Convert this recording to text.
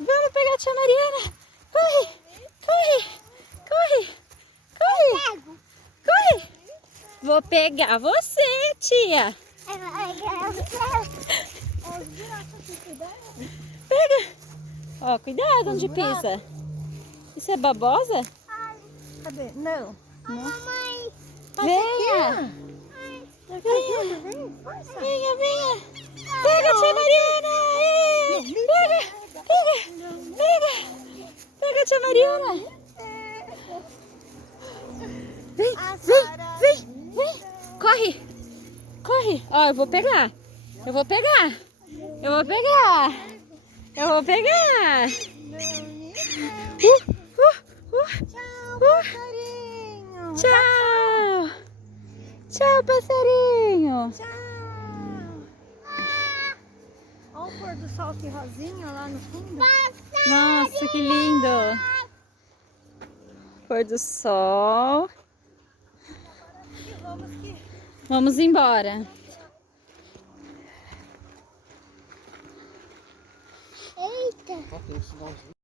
Vamos pegar a tia Mariana. Corre, corre, corre, corre, corre. Vou pegar você, tia. Pega. Ó, cuidado onde pisa. Isso é babosa? Cadê? Não. Mamãe. Venha. Venha. Venha, venha. Pega, tia Mariana. Pega, pega, pega. Pega, tia Mariana. Vem, vem, vem, vem. Corre, corre. Ó, eu vou pegar. Eu vou pegar. Eu vou pegar. Eu vou pegar. Passarinho. Tchau. Tchau, passarinho. Tchau. Olha o pôr do sol que rosinha lá no fundo. Nossa, que lindo. Pôr do sol. Vamos embora. Eita.